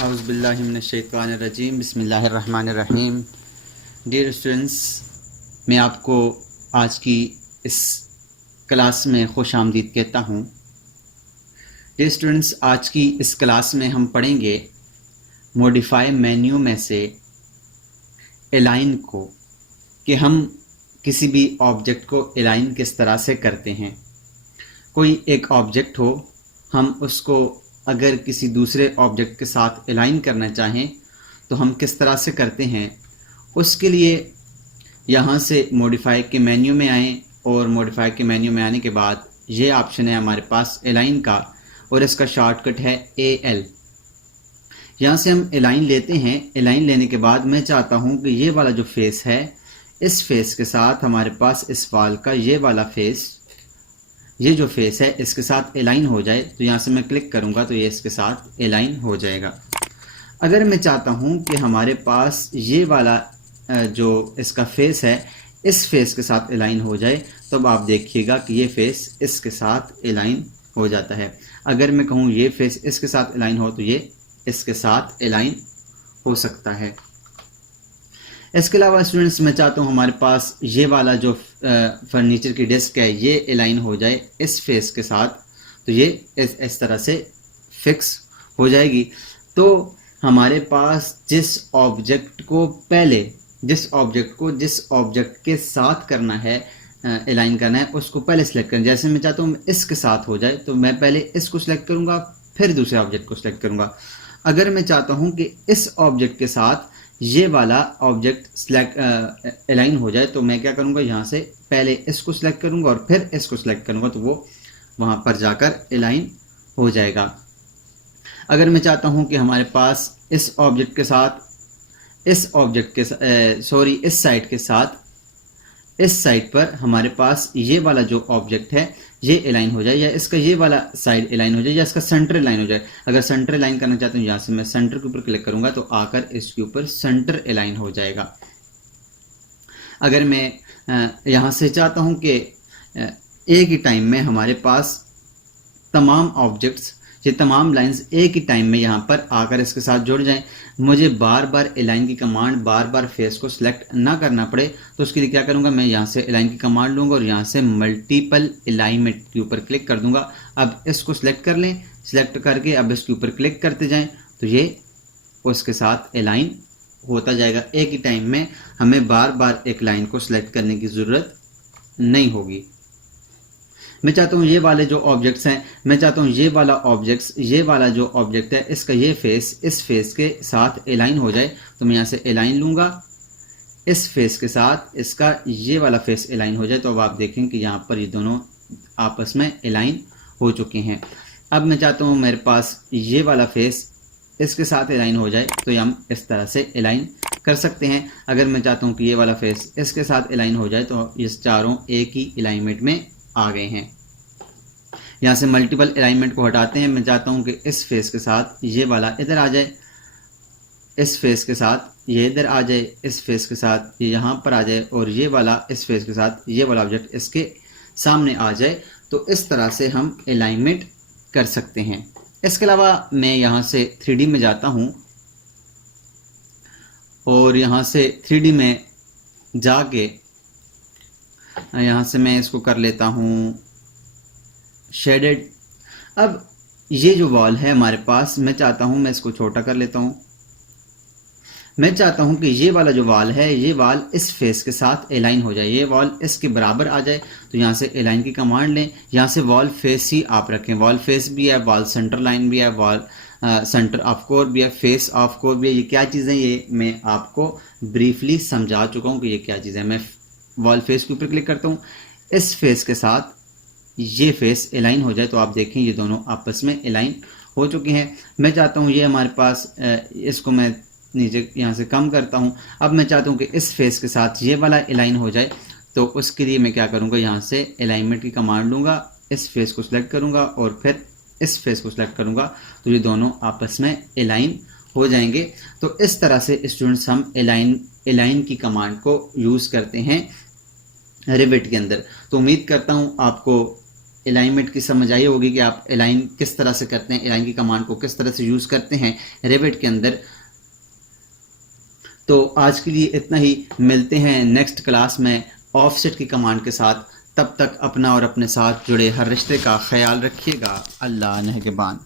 औज़ुबिल्लाहि मिनश्शैतानिर्रजीम बिस्मिल्लाहिर्रहमानिर्रहीम। Dear students, मैं आपको आज की इस क्लास में खुश आमदीद कहता हूँ। डियर स्टूडेंट्स, आज की इस क्लास में हम पढ़ेंगे मॉडिफाई मेन्यू में से अलाइन को, कि हम किसी भी ऑब्जेक्ट को अलाइन किस तरह से करते हैं। कोई एक ऑब्जेक्ट हो, हम उसको अगर किसी दूसरे ऑब्जेक्ट के साथ अलाइन करना चाहें तो हम किस तरह से करते हैं। उसके लिए यहाँ से मॉडिफाई के मेन्यू में आएँ और मॉडिफाई के मेन्यू में आने के बाद ये ऑप्शन है हमारे पास अलाइन का, और इसका शॉर्टकट है AL। यहाँ से हम अलाइन लेते हैं। अलाइन लेने के बाद मैं चाहता हूँ कि ये वाला जो फेस है, इस फेस के साथ हमारे पास इस वाल का ये वाला फेस, ये जो फेस है इसके साथ अलाइन हो जाए। तो यहाँ से मैं क्लिक करूँगा तो ये इसके साथ अलाइन हो जाएगा। अगर मैं चाहता हूँ कि हमारे पास ये वाला जो इसका फेस है इस फेस के साथ अलाइन हो जाए, तो अब आप देखिएगा कि ये फेस इसके साथ अलाइन हो जाता है। अगर मैं कहूँ ये फेस इसके साथ अलाइन हो तो ये इसके साथ अलाइन हो सकता है। इसके अलावा स्टूडेंट्स, मैं चाहता हूँ हमारे पास ये वाला जो फर्नीचर की डेस्क है ये अलाइन हो जाए इस फेस के साथ, तो ये इस तरह से फिक्स हो जाएगी। तो हमारे पास जिस ऑब्जेक्ट के साथ करना है, अलाइन करना है, उसको पहले सेलेक्ट करें। जैसे मैं चाहता हूँ इसके साथ हो जाए तो मैं पहले इसको सेलेक्ट करूँगा, फिर दूसरे ऑब्जेक्ट को सेलेक्ट करूँगा। अगर मैं चाहता हूँ कि इस ऑब्जेक्ट के साथ ये वाला ऑब्जेक्ट सेलेक्ट अलाइन हो जाए तो मैं क्या करूँगा, यहाँ से पहले इसको सेलेक्ट करूँगा और फिर इसको सेलेक्ट करूँगा, तो वो वहाँ पर जाकर अलाइन हो जाएगा। अगर मैं चाहता हूँ कि हमारे पास इस ऑब्जेक्ट के साथ इस साइड के साथ इस साइड पर हमारे पास ये वाला जो ऑब्जेक्ट है ये अलाइन हो जाए, या इसका ये वाला साइड अलाइन हो जाए, या इसका सेंटर अलाइन हो जाए। अगर सेंटर अलाइन करना चाहते हैं, यहाँ से मैं सेंटर के ऊपर क्लिक करूंगा तो आकर इसके ऊपर सेंटर अलाइन हो जाएगा। अगर मैं यहाँ से चाहता हूँ कि एक ही टाइम में हमारे पास तमाम ऑब्जेक्ट्स, ये तमाम लाइंस एक ही टाइम में यहाँ पर आकर इसके साथ जुड़ जाएं, मुझे बार बार अलाइन की कमांड, बार बार फेस को सिलेक्ट ना करना पड़े, तो उसके लिए क्या करूँगा, मैं यहाँ से अलाइन की कमांड लूँगा और यहाँ से मल्टीपल अलाइनमेंट के ऊपर क्लिक कर दूँगा। अब इसको सिलेक्ट कर लें, सिलेक्ट करके अब इसके ऊपर क्लिक करते जाएँ तो ये उसके साथ अलाइन होता जाएगा। एक ही टाइम में हमें बार बार एक लाइन को सिलेक्ट करने की ज़रूरत नहीं होगी। मैं चाहता हूँ ये वाले जो ऑब्जेक्ट्स हैं, मैं चाहता हूँ ये वाला जो ऑब्जेक्ट है इसका ये फेस इस फेस के साथ अलाइन हो जाए, तो मैं यहाँ से अलाइन लूँगा, इस फेस के साथ इसका ये वाला फेस अलाइन हो जाए। तो अब आप देखें कि यहाँ पर ये दोनों आपस में अलाइन हो चुके हैं। अब मैं चाहता हूँ मेरे पास ये वाला फेस इसके साथ अलाइन हो जाए, तो हम इस तरह से अलाइन कर सकते हैं। अगर मैं चाहता हूँ कि ये वाला फेस इसके साथ अलाइन हो जाए तो इस चारों एक ही अलाइनमेंट में आ गए हैं। यहाँ से मल्टीपल अलाइनमेंट को हटाते हैं। मैं चाहता हूँ कि इस फेस के साथ ये वाला इधर आ जाए, इस फेस के साथ ये इधर आ जाए, इस फेस के साथ ये यहाँ पर आ जाए, और ये वाला इस फेस के साथ ये वाला ऑब्जेक्ट इसके सामने आ जाए। तो इस तरह से हम अलाइनमेंट कर सकते हैं। इसके अलावा मैं यहाँ से 3D में जाता हूँ और यहाँ से 3D में जाके यहाँ से मैं इसको कर लेता हूँ शेडेड। अब ये जो वॉल है हमारे पास, मैं चाहता हूँ मैं इसको छोटा कर लेता हूँ। मैं चाहता हूँ कि ये वाला जो वॉल है ये वॉल इस फेस के साथ अलाइन हो जाए, ये वॉल इसके बराबर आ जाए। तो यहाँ से अलाइन की कमांड लें, यहाँ से वॉल फेस ही आप रखें। वॉल फेस भी है, वॉल सेंटर लाइन भी है, वॉल सेंटर ऑफ कोर भी है, फेस ऑफ कोर भी है। ये क्या चीज़ें, ये मैं आपको ब्रीफली समझा चुका हूँ कि ये क्या चीज़ है। मैं वॉल फेस के ऊपर क्लिक करता हूँ, इस फेस के साथ ये फेस अलाइन हो जाए, तो आप देखें ये दोनों आपस में अलाइन हो चुके हैं। मैं चाहता हूँ ये हमारे पास इसको मैं नीचे यहाँ से कम करता हूँ। अब मैं चाहता हूँ कि इस फेस के साथ ये वाला अलाइन हो जाए, तो उसके लिए मैं क्या करूँगा, यहाँ से अलाइनमेंट की कमांड लूँगा, इस फेस को सिलेक्ट करूँगा और फिर इस फेस को सिलेक्ट करूँगा, तो ये दोनों आपस में अलाइन हो जाएंगे। तो इस तरह से स्टूडेंट्स हम अलाइन की कमांड को यूज़ करते हैं रिविट के अंदर। तो उम्मीद करता हूँ आपको अलाइनमेंट की समझ आई होगी कि आप अलाइन किस तरह से करते हैं, अलाइन की कमांड को किस तरह से यूज़ करते हैं रेविट के अंदर। तो आज के लिए इतना ही, मिलते हैं नेक्स्ट क्लास में ऑफसेट की कमांड के साथ। तब तक अपना और अपने साथ जुड़े हर रिश्ते का ख्याल रखिएगा। अल्लाह नेहगबान।